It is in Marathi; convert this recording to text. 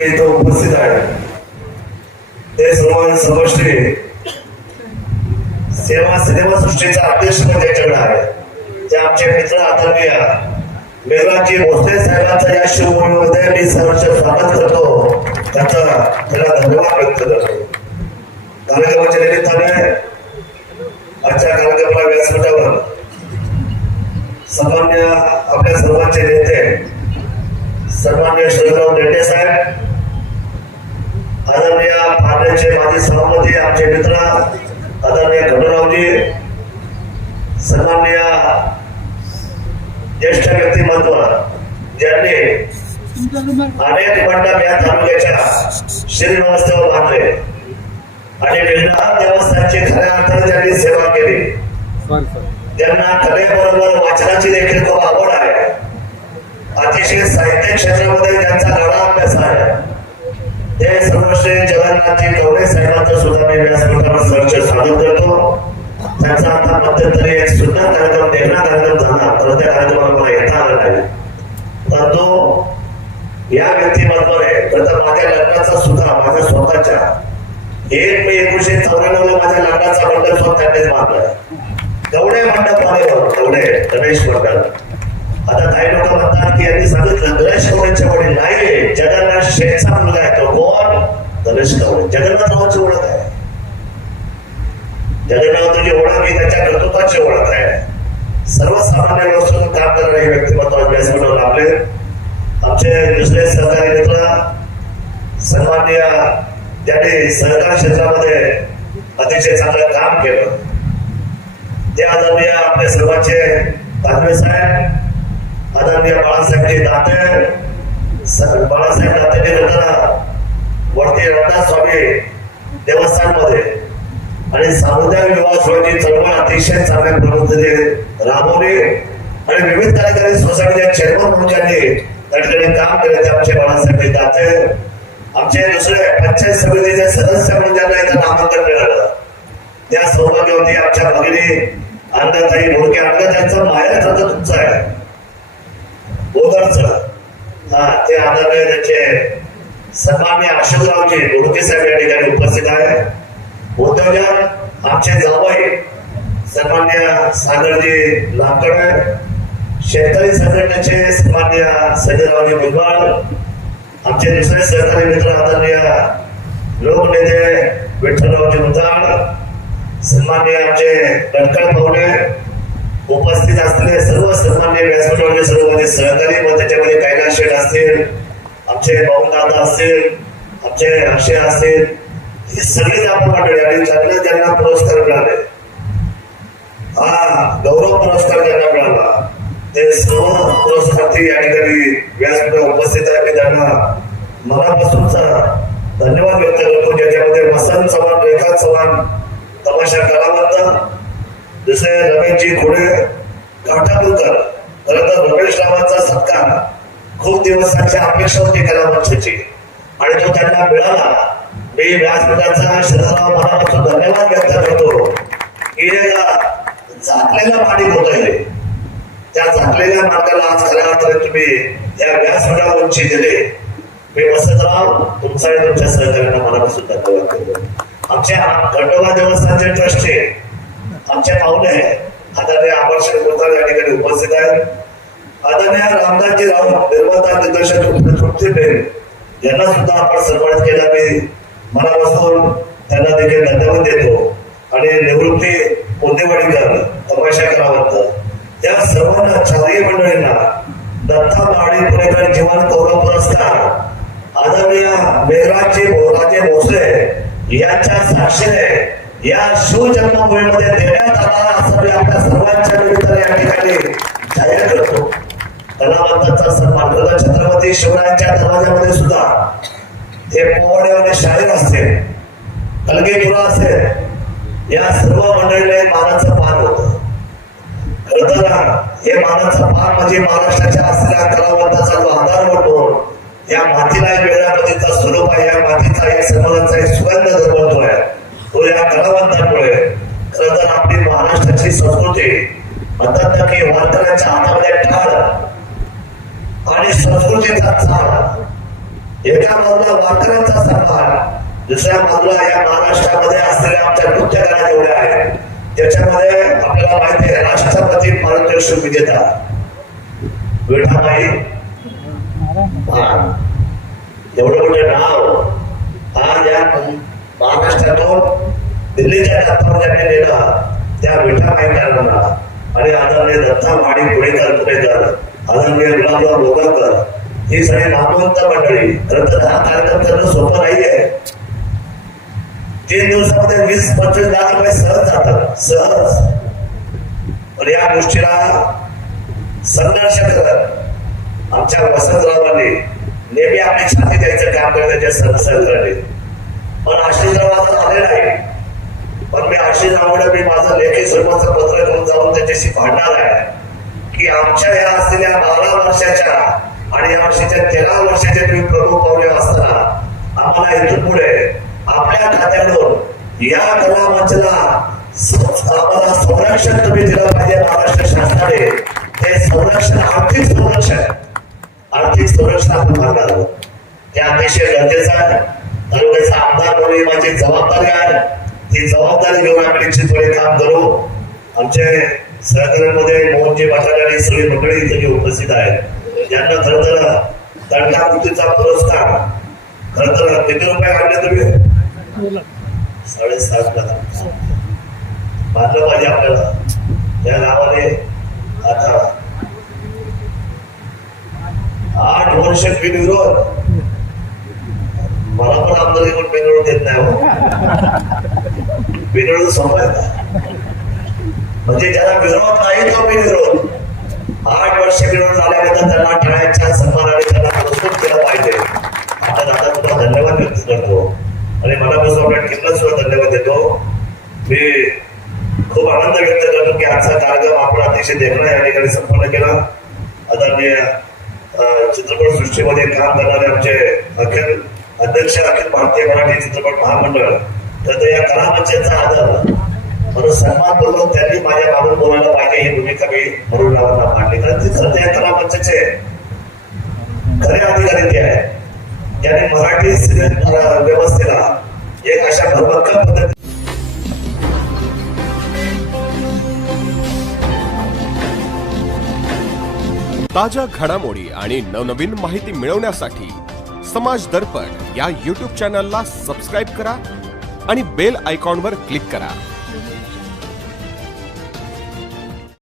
इथं उपस्थित आहे ते सर्व समष्टी सेवा सिनेमा सृष्टीचा अध्यक्ष पण त्याच्याकडे आहे. ते आमचे मित्र आदरणीय मेघराजी भोसले साहेबांचा या शिवभूमीमध्ये मी सहर्ष स्वागत करतो. त्याला धन्यवाद व्यक्त करतो. कार्यक्रमाच्या निमित्ताने आजच्या कार्यक्रमाला व्यासपीठावर सन्मान्य आपल्या सर्वांचे नेते सन्मान्य शरदराव देंडे साहेब, आदरणीय पाण्याचे माजी सभापती आमचे मित्र आदरणीय गणरावजी, सन्मान्य ज्येष्ठ व्यक्तिमत्व ज्यांनी अनेक मंडप या तालुक्याच्या श्रीनिवासदेव बांधले आणि वेगळ्या देवस्थानची खऱ्या अर्थाने ज्यांनी सेवा केली, त्यांना कलेबरोबर वाचनाची देखील खूप आवड आहे. अतिशय साहित्य क्षेत्रामध्ये त्यांचा गाढा अभ्यास आहे. ते सर्वश्री जगन्नाथजी कवडे साहेबांचा सुद्धा मी व्यासपीठावर सहर्ष स्वागत करतो. त्यांचा आता मध्यंतरी एक सुंदर कार्यक्रम देखणा कार्यक्रम झाला, तर त्या कार्यक्रमाला मला येता आलं नाही. परंतु या व्यक्तिमत्वाने प्रथम माझ्या लग्नाचा सुद्धा माझ्या स्वतःच्या 1 मे 1994 माझ्या लग्नाचा मंडप स्वतः त्यांनीच बांधला. कवडे मंडप मानेवर कवडे गणेश मंडप. आता काही लोक म्हणतात की यांनी सांगितलं गणेश कवडेंचे वडील नाही, जगन्नाथ शेठचा मुलगा आहे. तो कोण? गणेश कवडे. जगन्नाथरावांची ओळख आहे. जगन्नाथाची ओळख ही त्याच्या कर्तृत्वाची ओळख आहे. सर्वसामान्य व्यवस्थेतून काम करणारे व्यक्तिमत्व व्यासपीठावर आपले आमचे दुसरे सहकारी मित्र सन्माननीय ज्यांनी सहकार क्षेत्रामध्ये अतिशय चांगलं काम केलं ते आदरणीय आपले सर्वांचे दानवे साहेब, आदरणीय बाळासाहेब दाते, बाळासाहेब दातेने करताना वरती रमदास स्वामी देवस्थानमध्ये आणि सामुदायिक विवाह सोहळ्याची चळवळ अतिशय चांगल्या पद्धतीने राबवली आणि विविध कार्यकारी सोसायटीच्या चेअरमन म्हणून ज्यांनी त्या ठिकाणी काम केले ते आमचे बाळासाहेब दाते. आमचे दुसरे पंचायत समितीचे सदस्य म्हणून ज्यांना इथं नामांकन मिळालं त्या सौभाग्यवती आमच्या भगिनी अन्नताई भोडके. अन्नताईंचं माहेर तर तुमचं आहे बोधरचं. ते आदरणीय त्यांचे सन्मान्य अशोकरावजी भोडके साहेब या ठिकाणी उपस्थित आहे. उद्योजक आमचे जावई सन्मान्य सागरजी लाकडे, शेतकरी संघटनेचे सन्मान्य संजयरावजी भुजबळ, आमचे दुसरे सहकारी मित्र आदरणीय लोकनेते विठ्ठलरावजी मुताळ, सन्मान्य आमचे कणकळ पाहुणे, उपस्थित असलेले सर्व सन्मान्य व्यासपीठावरचे सर्व माझे सहकारी व त्याच्यामध्ये कैलास शेठ असतील, आमचे भाऊदादा असतील, आमचे अक्षय असतील, हे सगळेच आपण मंडळी आणि चांगले ज्यांना पुरस्कार मिळाले, गौरव पुरस्कार ज्यांना मिळाला ते सर्व पुरस्कारार्थी या ठिकाणी व्यासपीठावर उपस्थित आहे. मी त्यांना मनापासूनचा धन्यवाद व्यक्त करतो. ज्याच्यामध्ये वसंत चव्हाण, रेखा चव्हाण तमाशा कलावंत, दुसरे रमेशजी घोडे काठापूरकर. खरं तर रमेश रावांचा सत्कार खूप दिवसांची अपेक्षा होती कलावंताची आणि तो त्यांना मिळाला. मी व्यासपीठाचा शरदराव मनापासून धन्यवाद व्यक्त करतो की झाकलेला पाणी होतोय. त्या झाकलेल्या मार्गाला आज खऱ्या अर्थाने तुम्ही या व्यासपीठावर उंची दिले. मी वसंतराव तुमचा आणि तुमच्या सहकार्यांना मनापासून धन्यवाद करतो. आमच्या खंडोबा देवस्थानचे ट्रस्टी आमचे पाहुणे आदरणीय अमरशेठ मुताळ या ठिकाणी उपस्थित आहेत. आदरणीय रामदासजी राऊत निर्माता दिग्दर्शक तृप्ती प्रेम यांना सुद्धा आपण सन्मानित केला. मी मनापासून त्यांना देखील धन्यवाद देतो. आणि निवृत्ती पोंदेवाडीकर तमाशा कलावंत या सर्वांना चारही मंडळींना दत्ता माळी पुणेकर जीवन गौरव पुरस्कार आदरणीय मेघराजी भोसले यांच्या साक्षीने या शिवजन्मभूमीमध्ये देण्यात आला असं मी आपल्या सर्वांच्या निमित्ताने या ठिकाणी जाहीर करतो. कलावंतांचा सन्मान करतो. छत्रपती शिवरायांच्या दरवाज्यामध्ये सुद्धा हे पोवाडेवाले शाहीर असतील, कलगीपुरा असेल, या सर्व मंडळीने मानाचं मान होतं. खरं तर हे मानाचं मान म्हणजे महाराष्ट्राच्या असलेल्या कलावंताचा जो आधार म्हणून या मातीला एक वेगळ्या पद्धतीचा स्वरूप आहे. या मातीचा एक समाजाचा एक सुगंध दरवळतोय तो या कलावंतांमुळे. खरं तर आपली महाराष्ट्राची संस्कृती म्हणतात ना की वारकऱ्यांच्या हातामध्ये टाळ आणि संस्कृतीचा चाळ एका बाजूला वारकऱ्यांचा सन्मान, दुसऱ्या बाजूला या महाराष्ट्रामध्ये असलेल्या आमच्या नृत्यकला जेवढ्या आहेत त्याच्यामध्ये आपल्याला माहिती आहे राष्ट्रपती पारितोषिक विजेता विठाबाई, एवढं मोठं नाव आज या महाराष्ट्रातून दिल्लीच्या जातावर ज्यांनी नेलं त्या विठाबाई मॅडमला आणि आदरणीय दत्ता माडी पुणेकर, आदरणीय गुलाबराव लोगाकर, ही सगळी नामवंत मंडळी. खरं तर हा कार्यक्रम करणं सोपं नाहीये. 3 दिवसामध्ये 20-25 लाख रुपये सहज जातात, सहज. पण या गोष्टीला संघर्ष करत आमच्या वसंतरावांनी नेहमी आपली छाती द्यायचं काम करत त्याच्या सहकार्याने. पण आशिषराव आता आले नाही. पण मी आशिषरावांना मी माझं लेखी स्वरूपाचं पत्र करून जाऊन त्याच्याशी भांडणार आहे की आमच्या या असलेल्या 12 वर्षाच्या आणि या वर्षाच्या 13 वर्षाच्या तुम्ही प्रमुख पावले असताना आम्हाला इथून पुढे आपल्या खात्याकडून या कला मंचाला आम्हाला संरक्षण तुम्ही दिलं पाहिजे. महाराष्ट्र शासनाने ते संरक्षण, आर्थिक संरक्षण आपण मागणार आहोत. ते अतिशय गरजेचं आहे. तालुक्याचा आमदार म्हणून माझी जबाबदारी आहे. ती जबाबदारी घेऊन आम्ही निश्चितपणे काम करू. आमचे सहकार्यामध्ये मोहनजी बाटाले आणि सगळी मंडळी इथे उपस्थित आहेत. यांना खरं तर दंडामुक्तीचा पुरस्कार खरं तर किती रुपये काढले तुम्ही? 7.5 लाख मानलं पाहिजे आपल्याला. या गावाने आता 8 वर्ष बिनविरोध, मला पण आमदार कोण बिनविरोध देत नाही. बिनविरोध संपवायचा म्हणजे ज्याला विरोध नाही तो बिनविरोध. 8 वर्ष विरोध झाल्यानंतर त्यांना टाळ्यांच्या सन्मानाने त्यांना पुरस्कृत केलं पाहिजे. आता दादा तुम्हाला धन्यवाद व्यक्त करतो आणि मनापासून आपल्या टीमला सुद्धा धन्यवाद देतो. मी खूप आनंद व्यक्त करतो की आजचा कार्यक्रम आपण अतिशय देखणा या ठिकाणी संपन्न केला. आदरणीय चित्रपट सृष्टीमध्ये काम करणारे आमचे अध्यक्ष अखिल भारतीय मराठी चित्रपट महामंडळ, तर या कला मंचाचा आदर म्हणून सन्मान करून त्यांनी माझ्या मागून बोलायला पाहिजे ही भूमिका मी म्हणून मांडली. कारण ती सध्या कला मंचाचे खरे अधिकारी ते आहेत ज्यांनी मराठी व्यवस्थेला एक अशा भरभक्कम पद्धती. ताज्या घडामोडी आणि नवनवीन माहिती मिळवण्यासाठी समाज दर्पण या YouTube चॅनलला सबस्क्राईब करा आणि बेल आयकॉनवर क्लिक करा.